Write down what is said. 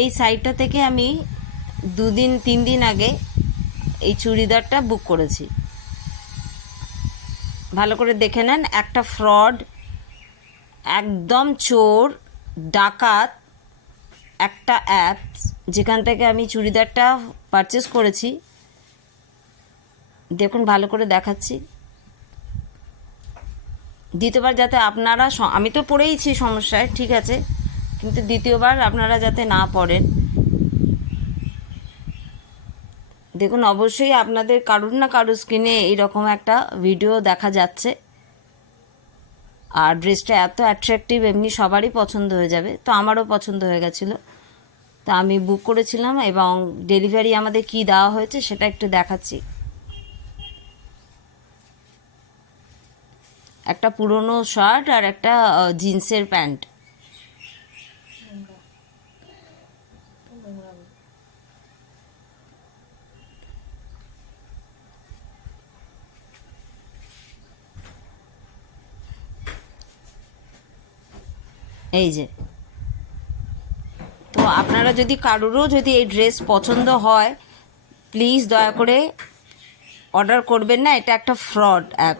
এই সাইটটা থেকে আমি 2-3 দিন আগে এই চুড়িদারটা বুক করেছি। ভালো করে দেখে নেন, একটা ফ্রড, একদম চোর ডাকাত একটা অ্যাপস যেখান থেকে আমি চুড়িদারটা পারচেস করেছি। দেখুন ভালো করে দেখাচ্ছি। দ্বিতীয়বার যাতে আপনারা, আমি তো পড়েইছি সমস্যায়, ঠিক আছে, কিন্তু দ্বিতীয়বার আপনারা যাতে না পড়েন। দেখুন অবশ্যই আপনাদের কারুর না কারুর স্ক্রিনে এইরকম একটা ভিডিও দেখা যাচ্ছে। আর ড্রেসটা এত অ্যাট্রাকটিভ, এমনি সবারই পছন্দ হয়ে যাবে, তো আমারও পছন্দ হয়ে গেছিলো। তা আমি বুক করেছিলাম এবং ডেলিভারি আমাদের কি দেওয়া হয়েছে সেটা একটু দেখাচ্ছি। একটা পুরনো শার্ট আর একটা জিন্সের প্যান্ট। এই যে, তো আপনারা যদি কারোরও যদি এই ড্রেস পছন্দ হয়, প্লিজ দয়া করে অর্ডার করবেন না, এটা একটা ফ্রড অ্যাপ।